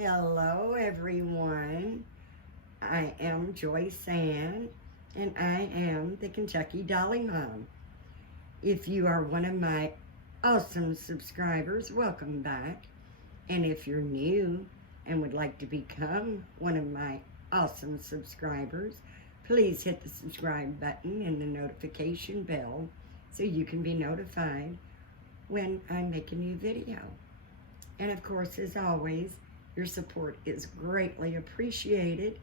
Hello, everyone. I am Joyce Ann, and I am the Kentucky Dolly Mom. If you are one of my awesome subscribers, welcome back. And if you're new and would like to become one of my awesome subscribers, please hit the subscribe button and the notification bell so you can be notified when I make a new video. And of course, as always, your support is greatly appreciated.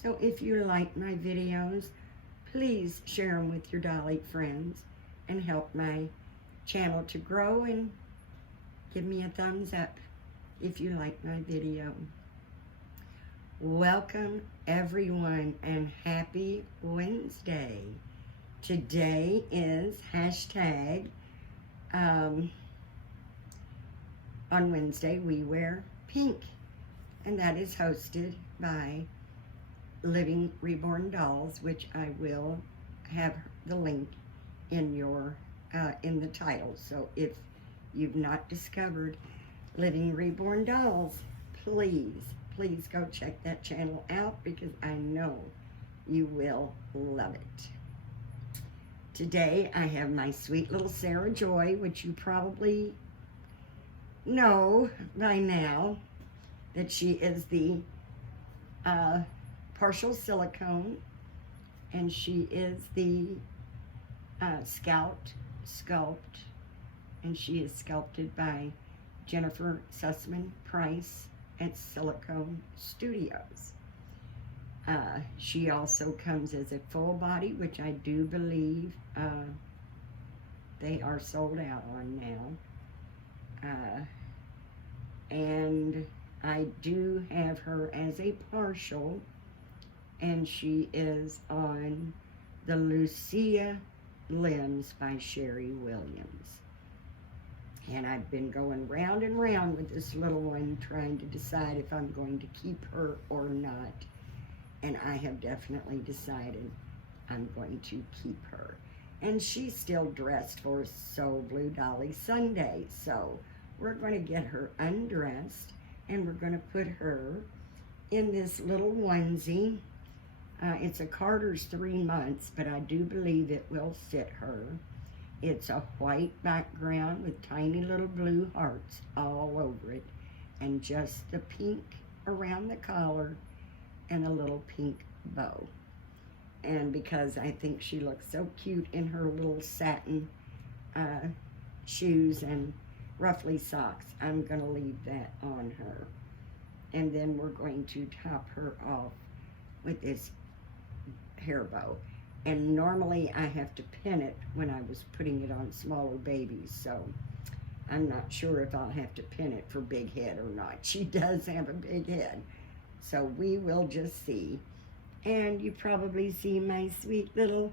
So if you like my videos, please share them with your Dolly friends and help my channel to grow, and give me a thumbs up if you like my video. Welcome everyone and happy Wednesday. Today is hashtag on Wednesday we wear pink, and that is hosted by Living Reborn Dolls, which I will have the link in your in the title. So if you've not discovered Living Reborn Dolls, please go check that channel out, because I know you will love it. Today I have my sweet little Sarah Joy, which you probably know by now that she is the partial silicone, and she is the sculpt, and she is sculpted by Jennifer Sussman Price at Silicone Studios. She also comes as a full body, which I do believe they are sold out on now. And I do have her as a partial, and she is on the Lucia Limbs by Sherry Williams. And I've been going round and round with this little one, trying to decide if I'm going to keep her or not. And I have definitely decided I'm going to keep her. And she's still dressed for So Blue Dolly Sunday. So we're going to get her undressed, and we're going to put her in this little onesie. It's a Carter's 3 months, but I do believe it will fit her. It's a white background with tiny little blue hearts all over it, and just the pink around the collar and a little pink bow. And because I think she looks so cute in her little satin shoes and ruffly socks, I'm going to leave that on her. And then we're going to top her off with this hair bow. And normally I have to pin it when I was putting it on smaller babies, so I'm not sure if I'll have to pin it for big head or not. She does have a big head, so we will just see. And you probably see my sweet little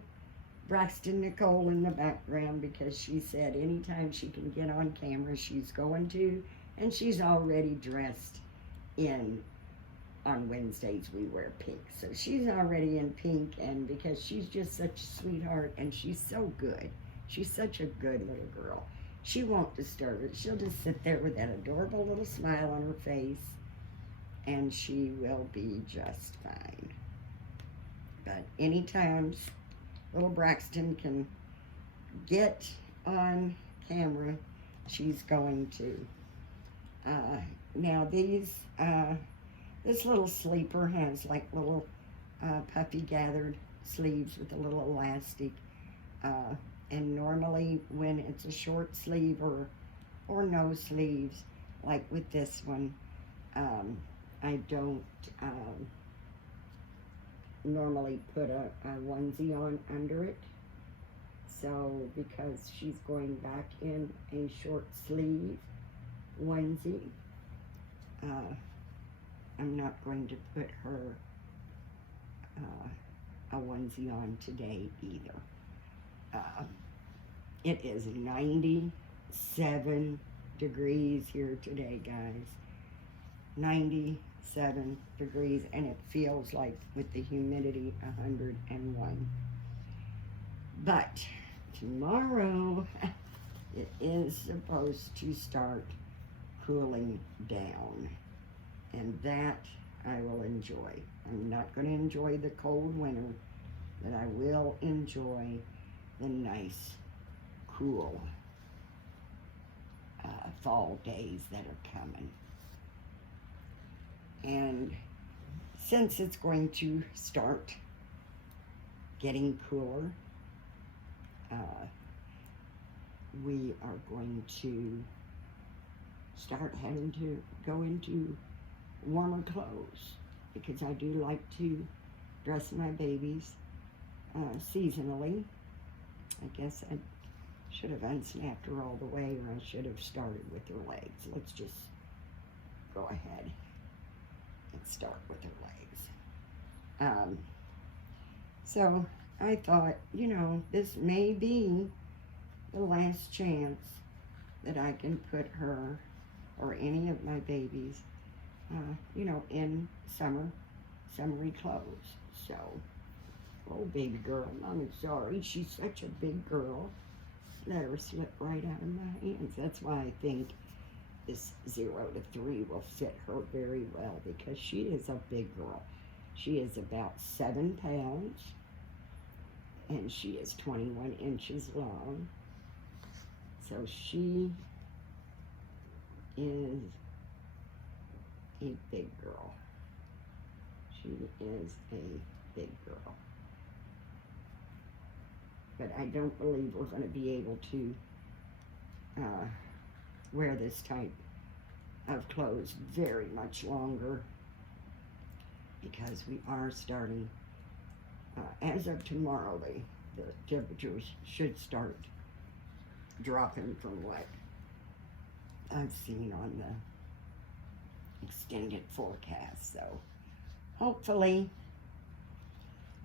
Braxton Nicole in the background, because she said anytime she can get on camera, she's going to, and she's already dressed in, on Wednesdays we wear pink. So she's already in pink, and because she's just such a sweetheart, and she's so good. She's such a good little girl. She won't disturb it. She'll just sit there with that adorable little smile on her face, and she will be just fine. But anytime little Braxton can get on camera, she's going to. Now this little sleeper has like little puffy gathered sleeves with a little elastic. And normally when it's a short sleeve or no sleeves, like with this one, I don't normally put a onesie on under it. So because she's going back in a short sleeve onesie, I'm not going to put her a onesie on today either. It is 97 degrees here today, guys. 97 degrees, and it feels like with the humidity 101. But tomorrow it is supposed to start cooling down, And that I will enjoy. I'm not going to enjoy the cold winter, but I will enjoy the nice, cool fall days that are coming. And since it's going to start getting cooler, we are going to start having to go into warmer clothes, because I do like to dress my babies seasonally. I guess I should have unsnapped her all the way, or I should have started with her legs. Let's just go ahead and start with her legs. So I thought, you know, this may be the last chance that I can put her or any of my babies, you know, in summery clothes. So, oh baby girl, I'm sorry, she's such a big girl. Let her slip right out of my hands. That's why I think this 0 to 3 will fit her very well, because she is a big girl. She is about 7 pounds, and she is 21 inches long. So she is a big girl. She is a big girl. But I don't believe we're going to be able to wear this type of clothes very much longer, because we are starting, as of tomorrow, the temperatures should start dropping from what I've seen on the extended forecast. So hopefully,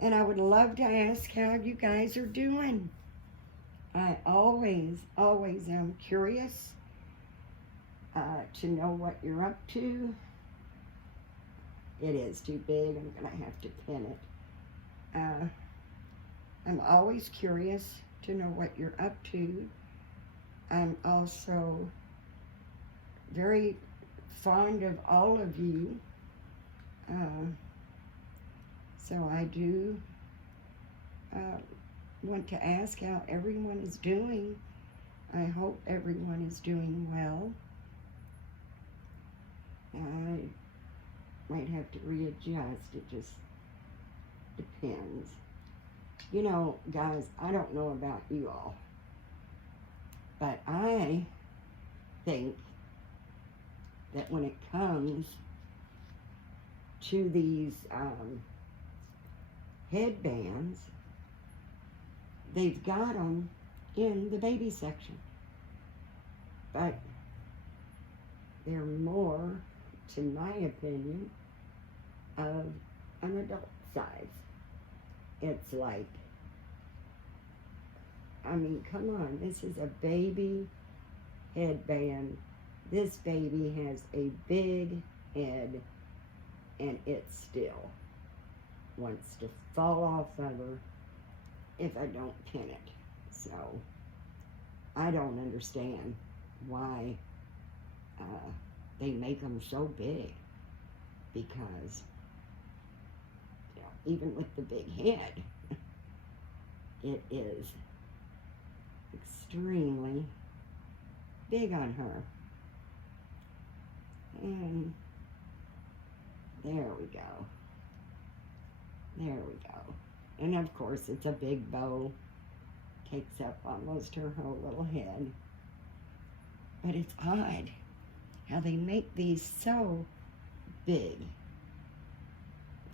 and I would love to ask how you guys are doing. I always am curious to know what you're up to. It is too big. I'm gonna have to pin it. I'm always curious to know what you're up to. I'm also very fond of all of you. So I do want to ask how everyone is doing. I hope everyone is doing well. I might have to readjust. It just depends. You know, guys, I don't know about you all, but I think that when it comes to these headbands, they've got them in the baby section, but they're more, to my opinion, of an adult size. It's like, I mean, come on, this is a baby headband. This baby has a big head, and it still wants to fall off of her if I don't pin it. So I don't understand why they make them so big, because, you know, even with the big head, it is extremely big on her. And there we go. There we go. And of course, it's a big bow. Takes up almost her whole little head. But it's odd how they make these so big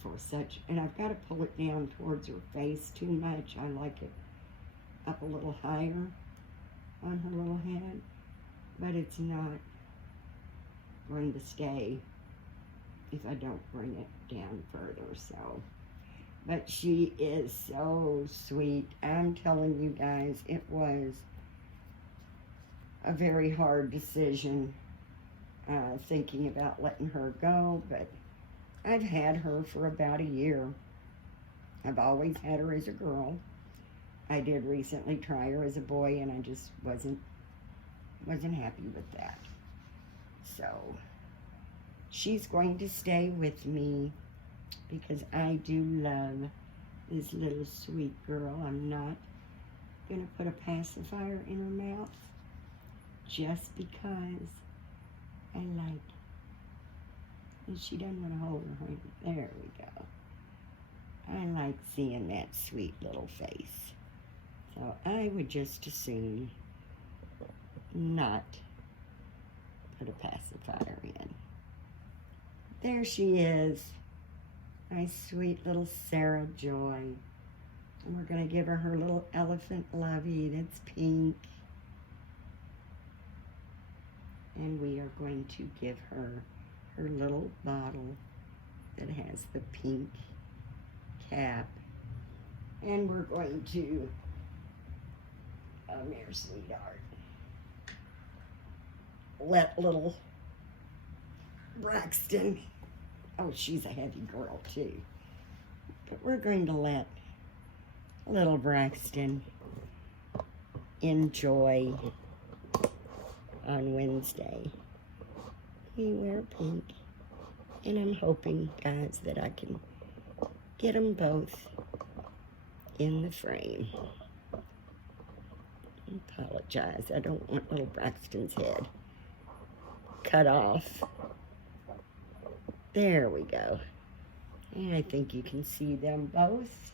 for such, and I've got to pull it down towards her face too much. I like it up a little higher on her little head, but it's not going to stay if I don't bring it down further. So, but she is so sweet. I'm telling you guys, it was a very hard decision, thinking about letting her go, but I've had her for about a year. I've always had her as a girl. I did recently try her as a boy, and I just wasn't happy with that. So she's going to stay with me because I do love this little sweet girl. I'm not going to put a pacifier in her mouth just because I like it. And she doesn't want to hold her hand. There we go. I like seeing that sweet little face. So I would just assume not put a pacifier in. There she is. My sweet little Sarah Joy. And we're going to give her her little elephant lovey that's pink. And we are going to give her her little bottle that has the pink cap. And we're going to, here, sweetheart, let little Braxton, oh, she's a heavy girl too, but we're going to let little Braxton enjoy on Wednesday. We wear pink, and I'm hoping, guys, that I can get them both in the frame. I apologize, I don't want little Braxton's head cut off. There we go. And I think you can see them both.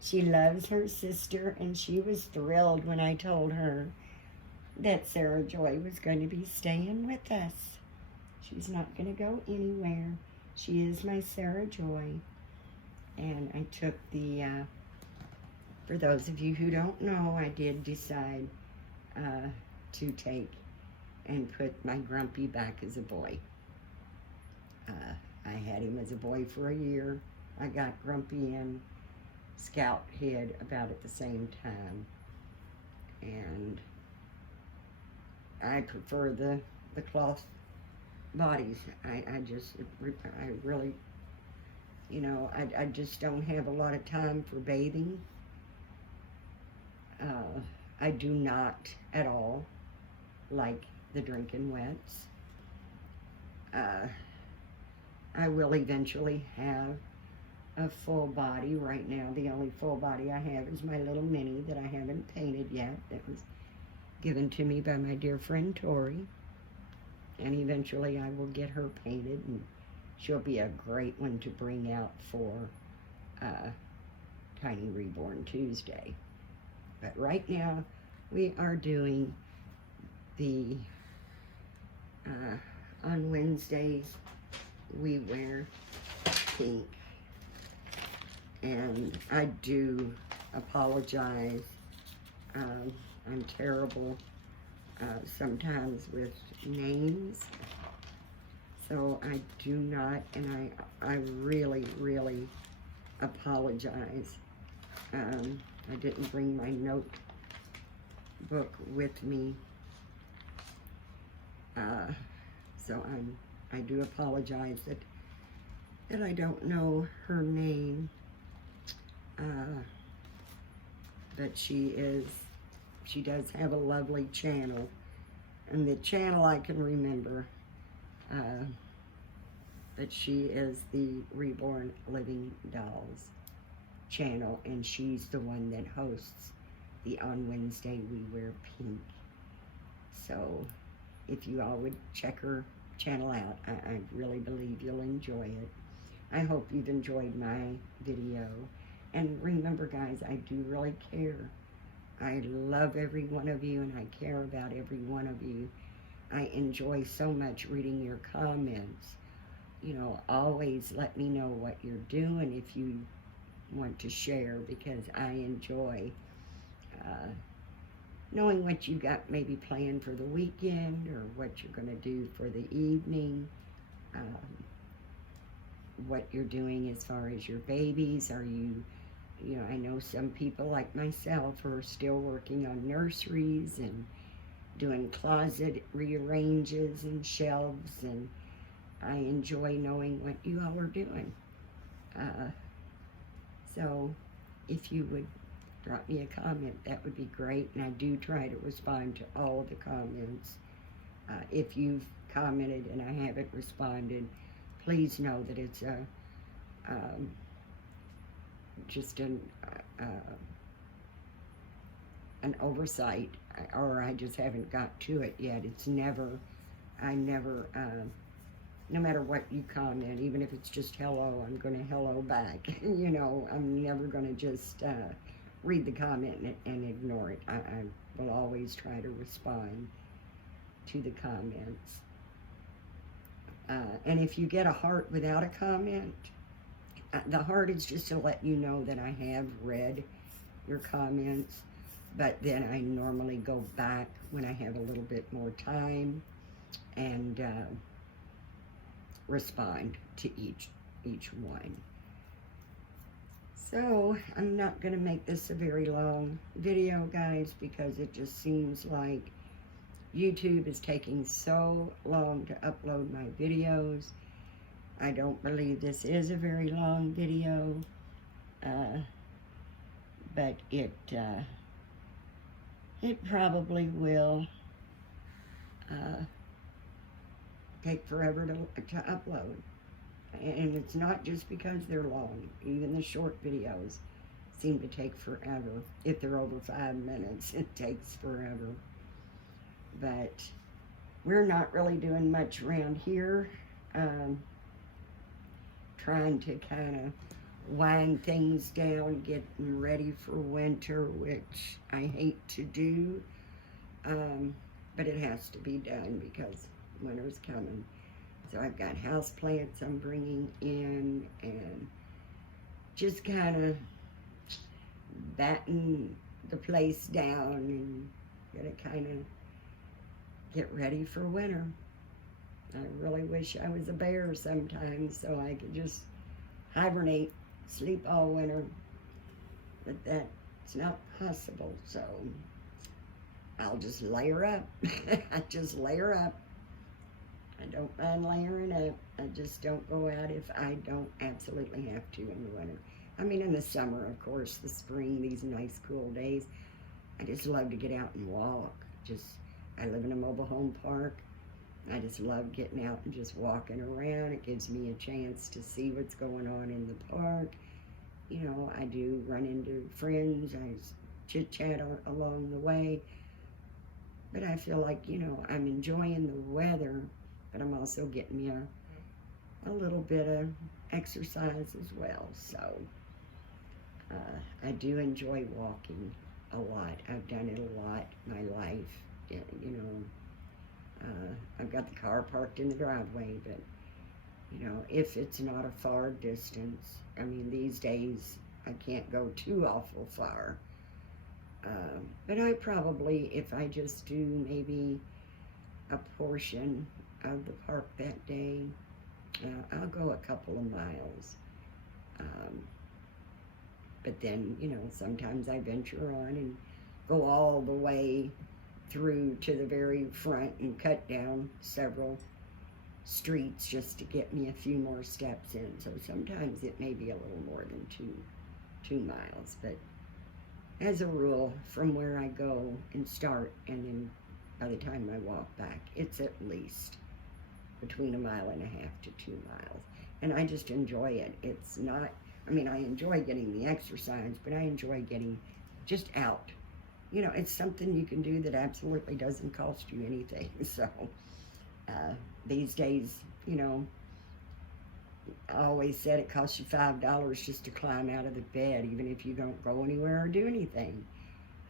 She loves her sister, and she was thrilled when I told her that Sarah Joy was going to be staying with us. She's not going to go anywhere. She is my Sarah Joy. And I took the, for those of you who don't know, I did decide to take and put my Grumpy back as a boy. I had him as a boy for a year. I got Grumpy and Scout Head about at the same time. And I prefer the cloth bodies. I really, you know, I just don't have a lot of time for bathing. I do not at all like the drinking wets. I will eventually have a full body. Right now, the only full body I have is my little mini that I haven't painted yet. That was given to me by my dear friend Tori. And eventually I will get her painted, and she'll be a great one to bring out for Tiny Reborn Tuesday. But right now, we are doing the, on Wednesdays, we wear pink. And I do apologize. I'm terrible sometimes with names. So I do not, and I really, really apologize. I didn't bring my notebook with me. So I do apologize that I don't know her name. But she does have a lovely channel. And the channel I can remember, but she is the Reborn Living Dolls channel, and she's the one that hosts the On Wednesday We Wear Pink. So if you all would check her channel out, I really believe you'll enjoy it. I hope you've enjoyed my video. And remember, guys, I do really care. I love every one of you, and I care about every one of you. I enjoy so much reading your comments. You know, always let me know what you're doing if you want to share, because I enjoy knowing what you got maybe planned for the weekend, or what you're going to do for the evening, what you're doing as far as your babies. Are you know, I know some people like myself are still working on nurseries and doing closet rearranges and shelves, and I enjoy knowing what you all are doing. So if you would drop me a comment, that would be great, and I do try to respond to all the comments. If you've commented and I haven't responded, please know that it's just an oversight, or I just haven't got to it yet. It's never, I never, no matter what you comment, even if it's just hello, I'm going to hello back. You know, I'm never going to just read the comment and ignore it. I will always try to respond to the comments. And if you get a heart without a comment, the heart is just to let you know that I have read your comments, but then I normally go back when I have a little bit more time and respond to each one. So I'm not going to make this a very long video, guys, because it just seems like YouTube is taking so long to upload my videos. I don't believe this is a very long video, but it probably will take forever to upload. And it's not just because they're long. Even the short videos seem to take forever. If they're over 5 minutes, it takes forever. But we're not really doing much around here. Trying to kind of wind things down, getting ready for winter, which I hate to do. But it has to be done because winter's coming. So I've got house plants I'm bringing in and just kind of batten the place down and gonna kind of get ready for winter. I really wish I was a bear sometimes so I could just hibernate, sleep all winter, but that's not possible, so I'll just layer up. I just layer up. I don't mind layering up. I just don't go out if I don't absolutely have to in the winter. I mean, in the summer, of course, the spring, these nice cool days, I just love to get out and walk. I live in a mobile home park. I just love getting out and just walking around. It gives me a chance to see what's going on in the park. You know, I do run into friends. I chit-chat along the way. But I feel like, you know, I'm enjoying the weather, but I'm also getting me a little bit of exercise as well. So I do enjoy walking a lot. I've done it a lot my life. You know, I've got the car parked in the driveway, but you know, if it's not a far distance, I mean, these days I can't go too awful far. But I probably, if I just do maybe a portion of the park that day, I'll go a couple of miles. But then, you know, sometimes I venture on and go all the way through to the very front and cut down several streets just to get me a few more steps in. So sometimes it may be a little more than two miles, but as a rule, from where I go and start, and then by the time I walk back, it's at least between 1.5 miles to 2 miles. And I just enjoy it. It's not, I mean, I enjoy getting the exercise, but I enjoy getting just out. You know, it's something you can do that absolutely doesn't cost you anything. So these days, you know, I always said it costs you $5 just to climb out of the bed, even if you don't go anywhere or do anything.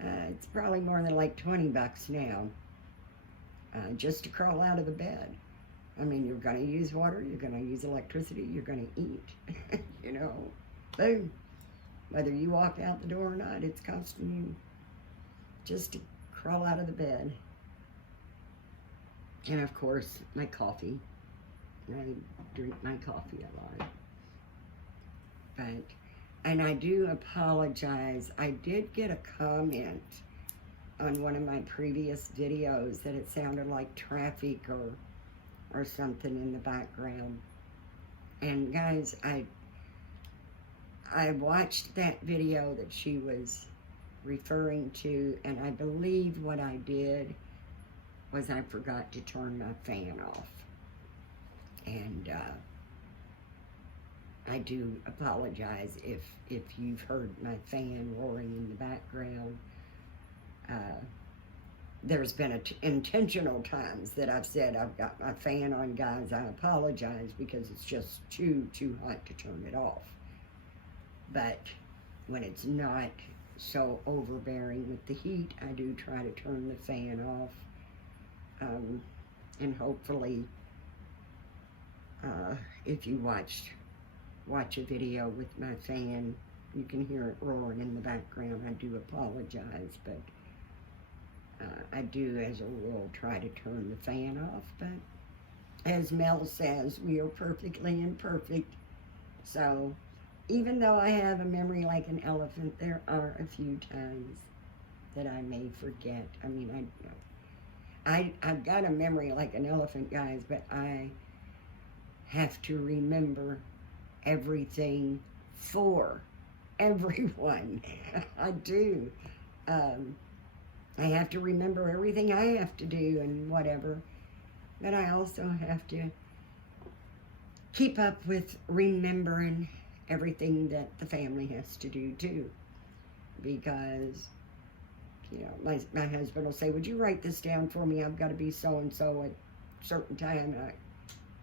It's probably more than like $20 now, just to crawl out of the bed. I mean, you're going to use water, you're going to use electricity, you're going to eat, you know, boom. Whether you walk out the door or not, it's costing you just to crawl out of the bed. And of course, my coffee. I drink my coffee a lot. And I do apologize. I did get a comment on one of my previous videos that it sounded like traffic or something in the background. And guys, I watched that video that she was referring to, and I believe what I did was I forgot to turn my fan off. And I do apologize if you've heard my fan roaring in the background. There's been intentional times that I've said I've got my fan on, guys. I apologize because it's just too hot to turn it off. But when it's not so overbearing with the heat, I do try to turn the fan off. And hopefully, if you watch a video with my fan, you can hear it roaring in the background. I do apologize, but I do, as a rule, try to turn the fan off. But as Mel says, we are perfectly imperfect. So even though I have a memory like an elephant, there are a few times that I may forget. I mean, I've got a memory like an elephant, guys, but I have to remember everything for everyone. I do. I have to remember everything I have to do and whatever, but I also have to keep up with remembering everything that the family has to do too, because, you know, my husband will say, would you write this down for me? I've got to be so-and-so at a certain time. And I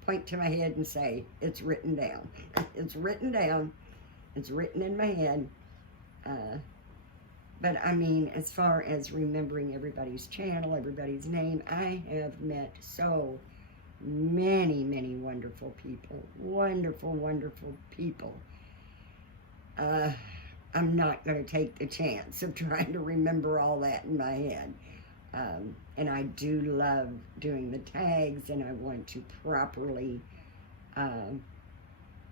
point to my head and say, it's written down. It's written down. It's written in my head. But I mean, as far as remembering everybody's channel, everybody's name, I have met so many wonderful people. Wonderful people. I'm not going to take the chance of trying to remember all that in my head. And I do love doing the tags, and I want to properly,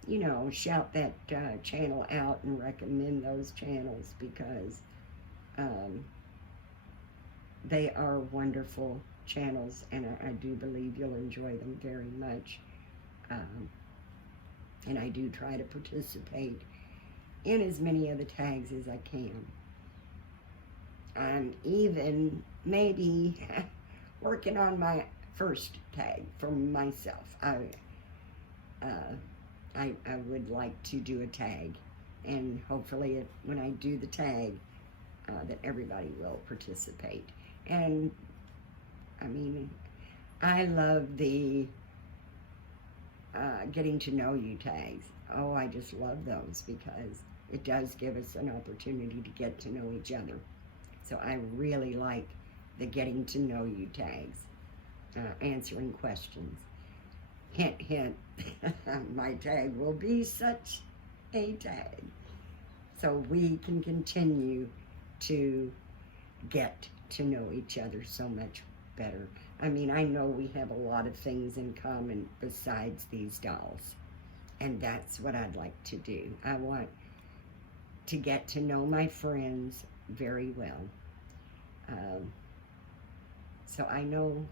you know, shout that channel out and recommend those channels, because they are wonderful channels, and I do believe you'll enjoy them very much. And I do try to participate in as many of the tags as I can. I'm even maybe working on my first tag for myself. I would like to do a tag, and hopefully when I do the tag, that everybody will participate. And I mean, I love the getting to know you tags. Oh, I just love those, because it does give us an opportunity to get to know each other. So I really like the getting to know you tags, answering questions. Hint, hint, my tag will be such a tag. So we can continue to get to know each other so much better. I mean, I know we have a lot of things in common besides these dolls, and that's what I'd like to do. I want to get to know my friends very well. So I know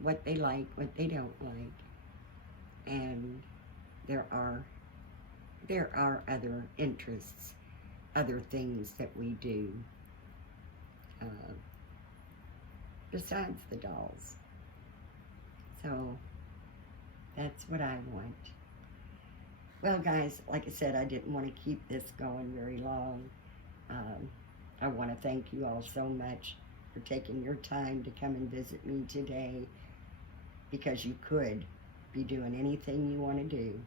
what they like, what they don't like, and there are other interests, other things that we do besides the dolls. So that's what I want. Well, guys, like I said, I didn't want to keep this going very long. I want to thank you all so much for taking your time to come and visit me today, because you could be doing anything you want to do,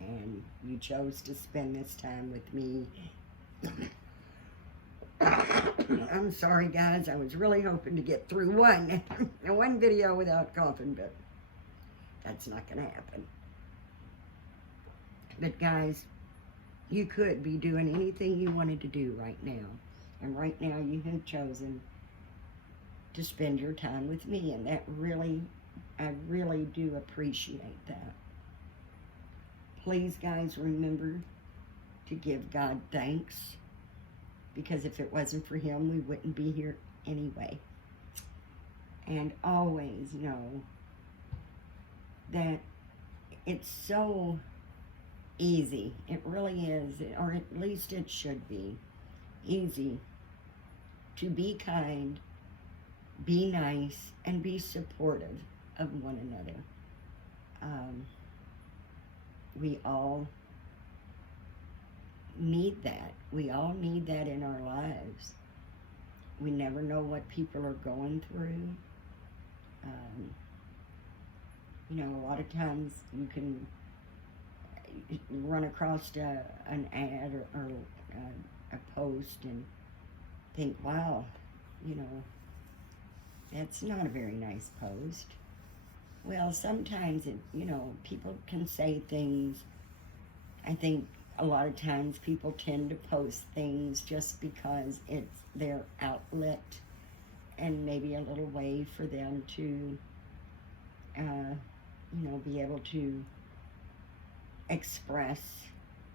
and you chose to spend this time with me. I'm sorry, guys. I was really hoping to get through one video without coughing, but that's not going to happen. But guys, you could be doing anything you wanted to do right now. And right now you have chosen to spend your time with me, and that really, I really do appreciate that. Please, guys, remember to give God thanks, because if it wasn't for Him, we wouldn't be here anyway. And always know that it's so easy. It really is, or at least it should be easy, to be kind be nice, and be supportive of one another. Um, we all need that. We all need that in our lives. We never know what people are going through. Um, a lot of times you can run across an ad or a post and think, wow, you know, that's not a very nice post. Well, sometimes people can say things. I think a lot of times people tend to post things just because it's their outlet and maybe a little way for them to, be able to express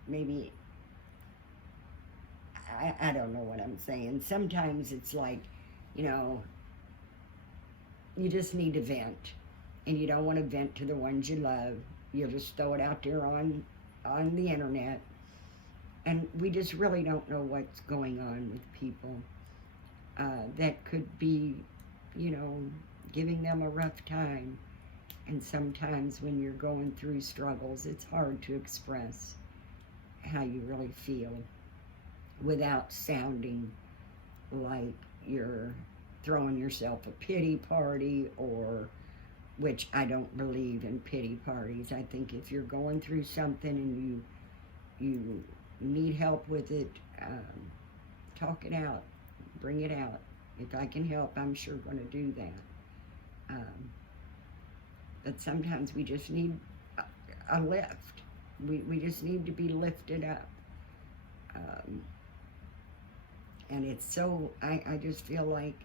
maybe, I don't know what I'm saying. Sometimes it's like, you know, you just need to vent, and you don't want to vent to the ones you love. You'll just throw it out there on the internet, and we just really don't know what's going on with people. That could be, giving them a rough time. And sometimes when you're going through struggles, it's hard to express how you really feel without sounding like you're throwing yourself a pity party, or which I don't believe in pity parties. I think if you're going through something and you need help with it, talk it out, bring it out. If I can help, I'm sure going to do that. But sometimes we just need a lift. We just need to be lifted up. And it's so, I just feel like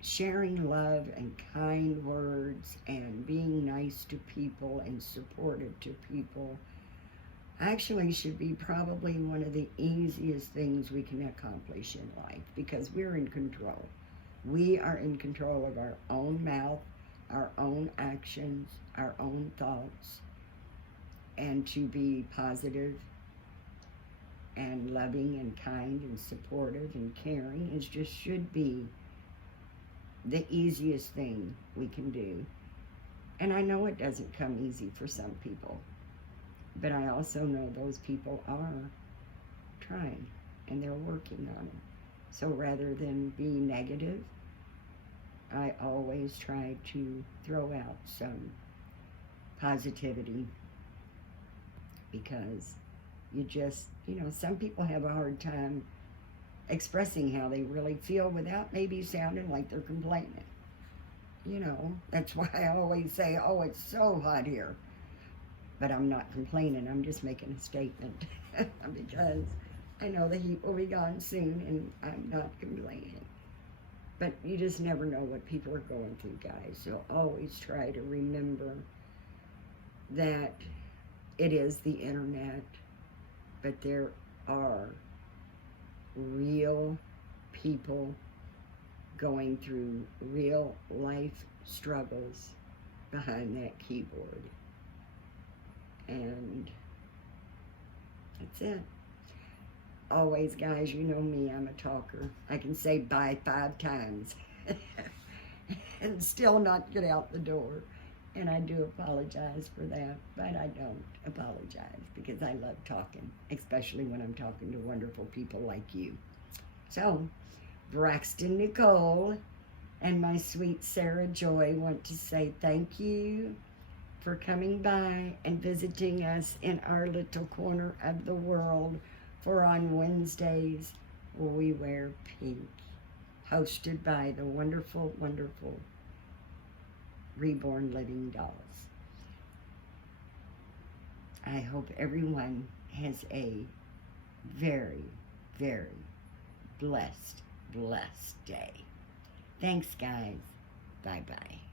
sharing love and kind words and being nice to people and supportive to people actually should be probably one of the easiest things we can accomplish in life, because we're in control. We are in control of our own mouth, our own actions, our own thoughts, and to be positive and loving and kind and supportive and caring is just should be the easiest thing we can do. And I know it doesn't come easy for some people, but I also know those people are trying and they're working on it. So rather than be negative, I always try to throw out some positivity, because you just, some people have a hard time expressing how they really feel without maybe sounding like they're complaining. That's why I always say, oh, it's so hot here. But I'm not complaining, I'm just making a statement because I know the heat will be gone soon and I'm not complaining. But you just never know what people are going through, guys. So always try to remember that it is the internet, but there are real people going through real life struggles behind that keyboard. And that's it. Always, guys, you know me, I'm a talker. I can say bye 5 times and still not get out the door. And I do apologize for that, but I don't apologize because I love talking, especially when I'm talking to wonderful people like you. So, Braxton Nicole and my sweet Sarah Joy want to say thank you for coming by and visiting us in our little corner of the world for On Wednesdays We Wear Pink, hosted by the wonderful, wonderful Reborn Living Dolls. I hope everyone has a very, very blessed day. Thanks, guys. Bye-bye.